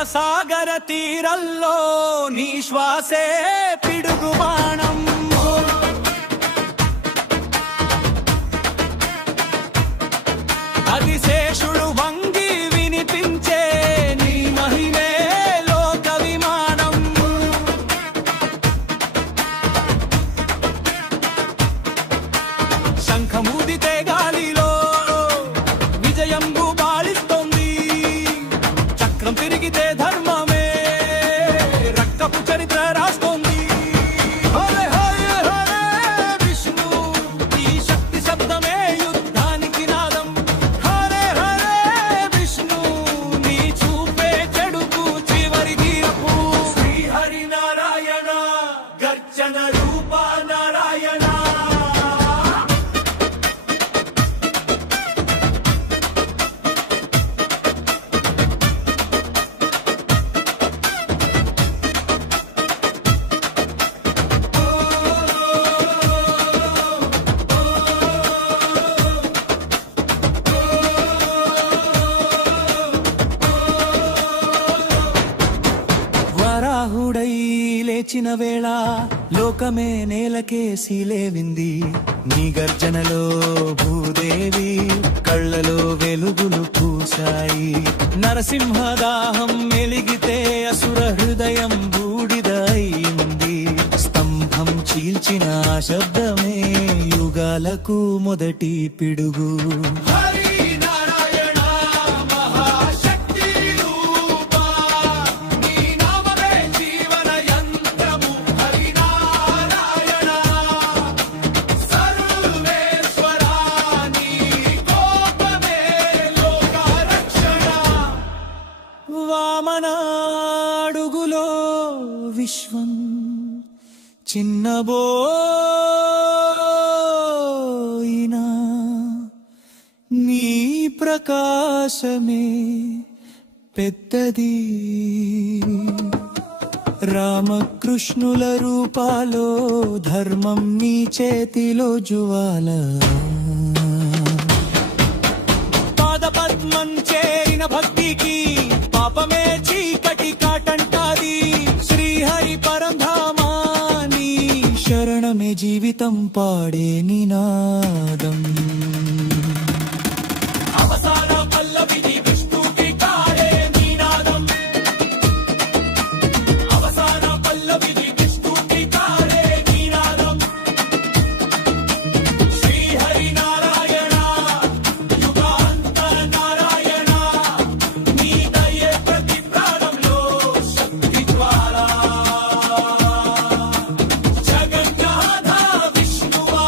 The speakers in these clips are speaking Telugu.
క్షీరసాగర తీరల్లో నీ శ్వాసే పిడుగు బాణం. ఆదిశేషుడు వంగి వినిపించే నీ మహిమే లోక విమానం. శంఖమూదితే గాలిలో విజయం గుబాళిస్తోంది. చక్రం తిరిగితే ధర్మమే రక్తపు చరిత్ర రాస్తోంది. హరే హరే హరే విష్ణు ఈ శక్తి శబ్దమే యుద్ధానికి నాదం. హరే హరే విష్ణు నీ చూపే చెడుకు చివరి తీరపు. శ్రీహరి నారాయణ గర్జన రూప నారాయణ. వరాహుడై లేచిన వేళ లోకమే నేలకేసి లేవింది. నీ గర్జనలో భూదేవి కళ్ళలో వెలుగులు పూసాయి. నరసింహదాహం మెలిగితే అసుర హృదయం బూడిద అయింది. స్తంభం చీల్చిన శబ్దమే యుగాలకు మొదటి పిడుగు. వామనాడుగులో విశ్వం చిన్నబోయినా నీ ప్రకాశమే పెద్దది. రామకృష్ణుల రూపాలో ధర్మం నీ చేతిలో జ్వాల. పాదపద్మం చేరిన భక్తికి పాపమే చీకటి కాటంటాది. శ్రీహరి పరంధామా నీ శరణమే జీవితం పాడే నినాదం. అవసాన పల్లవిని విష్ణుకి కాడే నినాదం. అవసాన పల్లవిని విష్ణుకి కాడే నినాదం. శ్రీహరి నారాయణ యుగాంత నారాయణ నీ దయే ప్రతి ప్రాణంలో శక్తి జ్వాల. జగన్నాథ విష్ణువా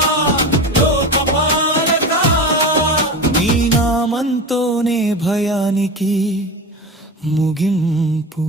లోకపాలక నీ నామంతోనే భయానికి ముగింపు.